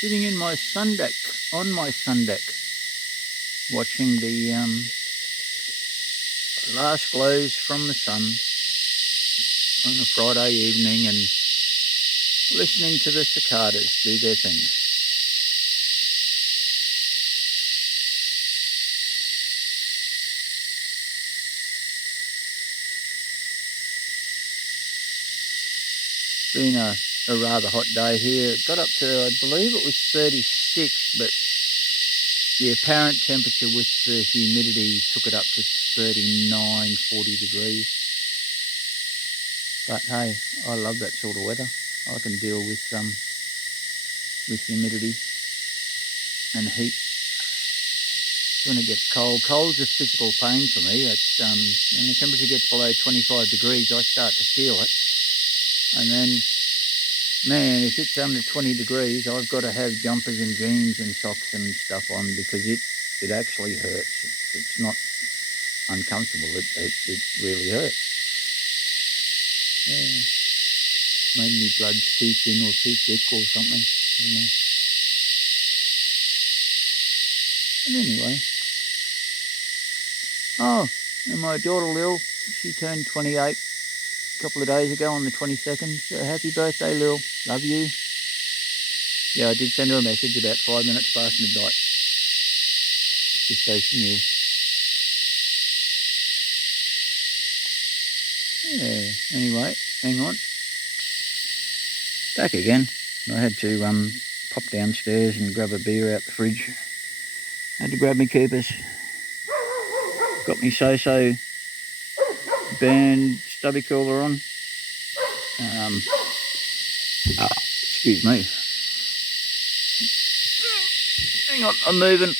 sitting in my sun deck, on my sun deck, watching the last glows from the sun on a Friday evening and listening to the cicadas do their thing. Been a rather hot day here. It got up to, I believe it was 36, but the apparent temperature with the humidity took it up to 39, 40 degrees. But hey, I love that sort of weather. I can deal with humidity and heat. When it gets cold, cold's a physical pain for me. It's when the temperature gets below 25 degrees, I start to feel it. And then, man, if it's under 20 degrees, I've got to have jumpers and jeans and socks and stuff on because it actually hurts. It's not uncomfortable. It really hurts. Yeah. Maybe my blood's too thin or too thick or something. I don't know. But anyway. Oh, and my daughter Lil, she turned 28 a couple of days ago on the 22nd. So happy birthday, Lil. Love you. Yeah, I did send her a message about 5 minutes past midnight. Just so she knew. Yeah, anyway, hang on. Back again. I had to pop downstairs and grab a beer out the fridge. Had to grab my keepers. Got me so-so band stubby cooler on. Excuse me. Hang on, I'm moving.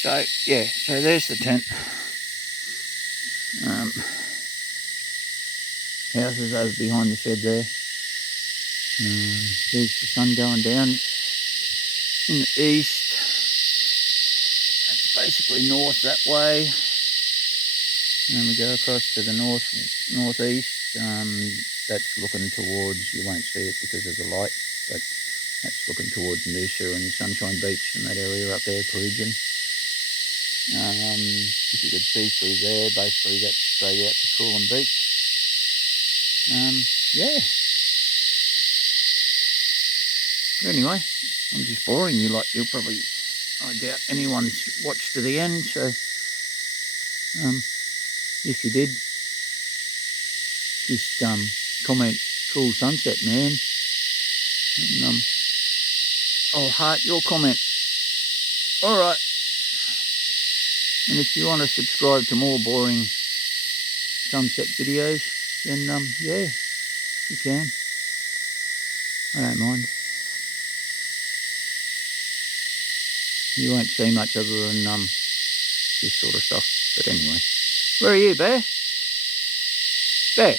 So yeah, so there's the tent. Houses over behind the shed there. There's the sun going down in the east. That's basically north that way. And then we go across to the northeast. That's looking towards, you won't see it because of the light, but that's looking towards Noosa and Sunshine Beach and that area up there, Peregian. If you could see through there, basically that's straight out to Coolum Beach. Yeah. But anyway, I'm just boring you like you'll probably, I doubt anyone's watched to the end, so if you did, just comment cool sunset, man, and I'll heart your comment. Alright, and if you want to subscribe to more boring sunset videos, then yeah, you can. I don't mind. You won't see much other than this sort of stuff. But anyway, where are you, Bear? Bear.